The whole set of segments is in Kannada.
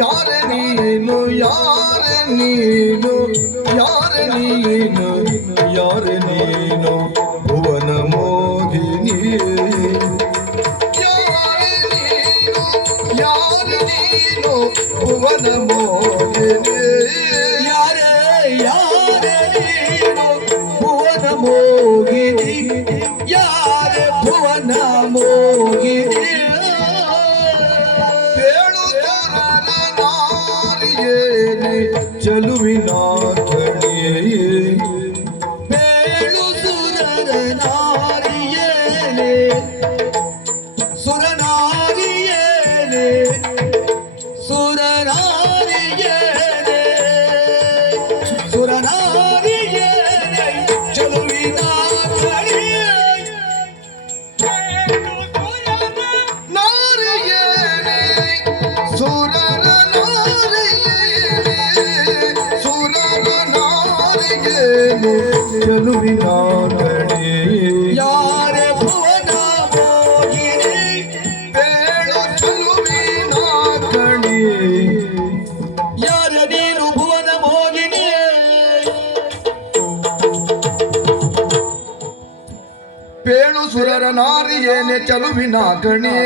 ಯಾರ ನೀನು ಯಾರ ನೀನು ಯಾರ ನೀನು ಯಾರ ನೀನು, ಭುವನ ಮೋಹಿನಿ ಯಾರ ನೀನು ಯಾರ ನೀನು, ಭುವನ ಮೋಹಿನಿ ಸುರರ ನಾರಿಯೇನೆ ಚಲುವಿನ ಕಣೆ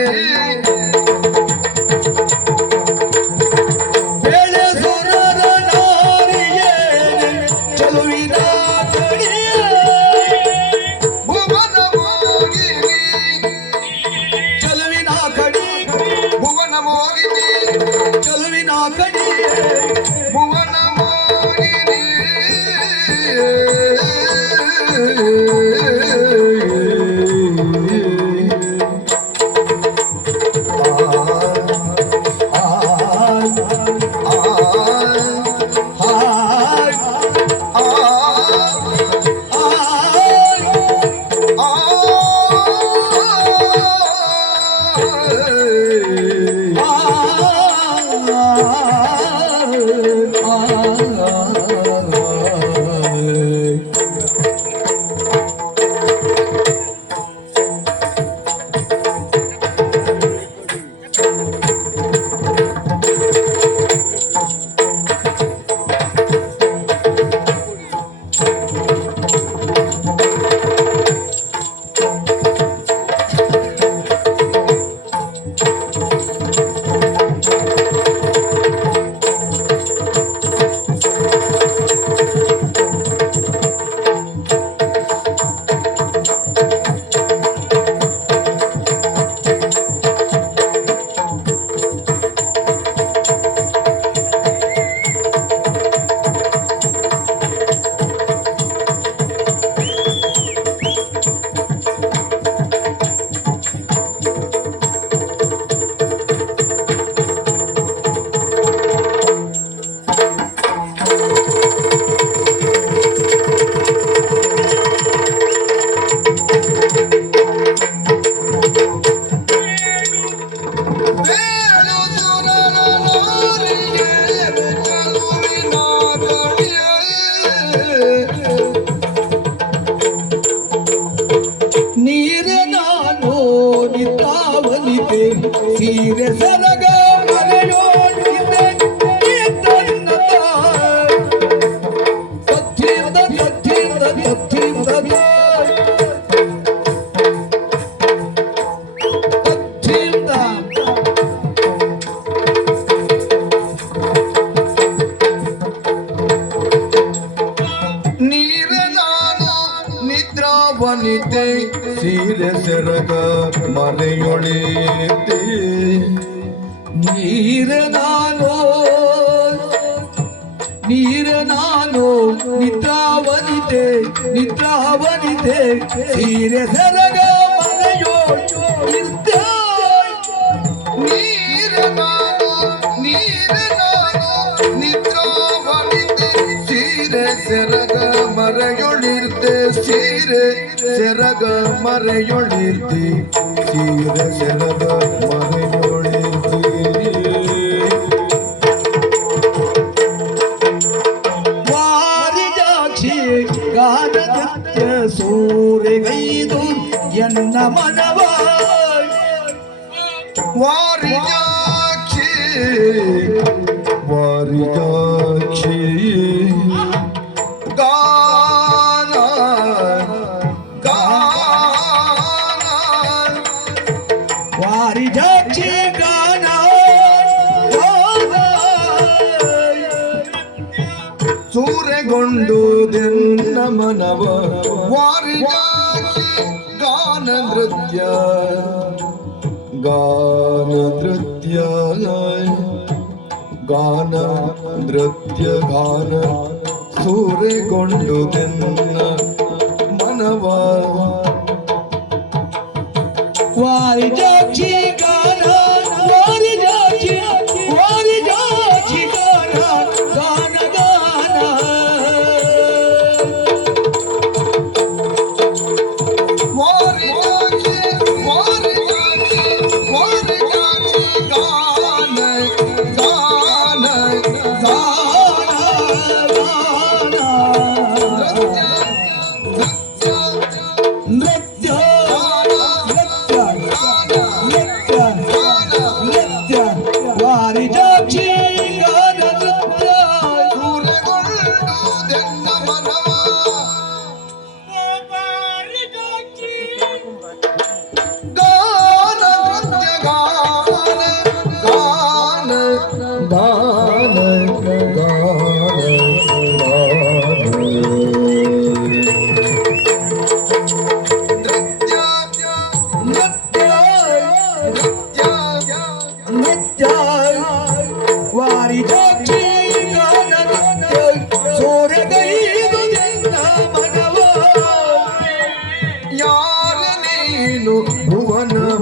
ni ನೀರ ನಾನು ನೀರ ನಾನು ನಿದ್ರಾವನಿತೆ ನಿದ್ರಾವನಿತೆ ಸೀರೆ ಸರಗ ಮನೆಯೋಳು ಇರ್ತೆ ನೀರ ನಾನು ನೀರ ನಾನು ನಿದ್ರಾವನಿತೆ ಸೀರೆ ಸೆರಗ ಮರೆಯೊಳಿರ್ತೆ ಸೀರೆ ಸೆರಗ ಮರೆಯೊಳಿರ್ತೆ ಸೀರೆ ಸೆರಗ ಮರೆಯೊಳಿರ್ತೆ ವಾರಿಜಾಕ್ಷಿ ಗಾನದತ್ಯ ಸೂರೆಗೈದು ಎನ್ನ ಮನವ ವಾರಿಜಾಕ್ಷಿ ವಾರಿಜಾಕ್ಷಿ रमनव वारिजाचे गान नृत्य गान नृत्य गान नृत्य गान सूर्य कोंडु दिन मनवा वारिजाचे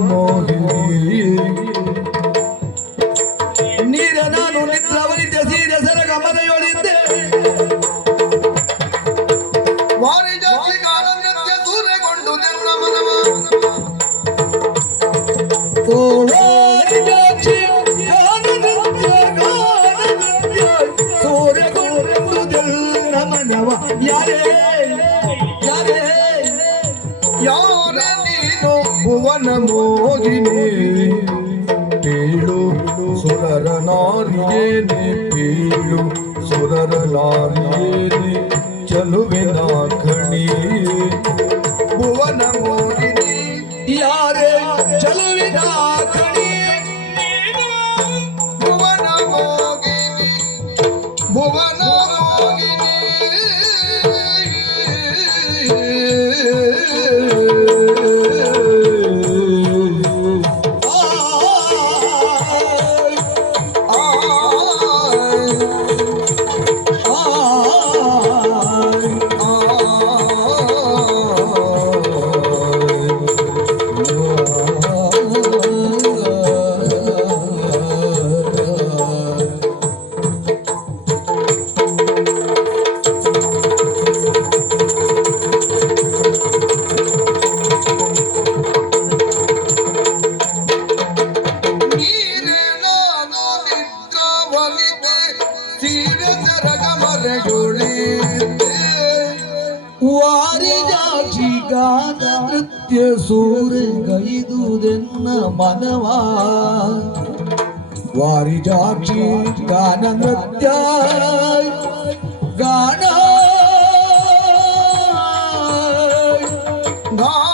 মোহিনী ಮೋಗಿನೇ ಪೀಳು ಸುರರ ನಾರಿಯೇನೆ ಪೀಳು ಸುರರ ನಾರಿಯೇನೆ ಚಲುವಿನ ಕಣಿ ಭುವನ ನಿತ್ಯ ಸೂರ್ಯಗೈದುದೆನ್ನ ವಾರಿ ವಾರಿಜಾಕ್ಷಿ ಗಾನ ನೃತ್ಯ. ಗಾನ. ಗಾ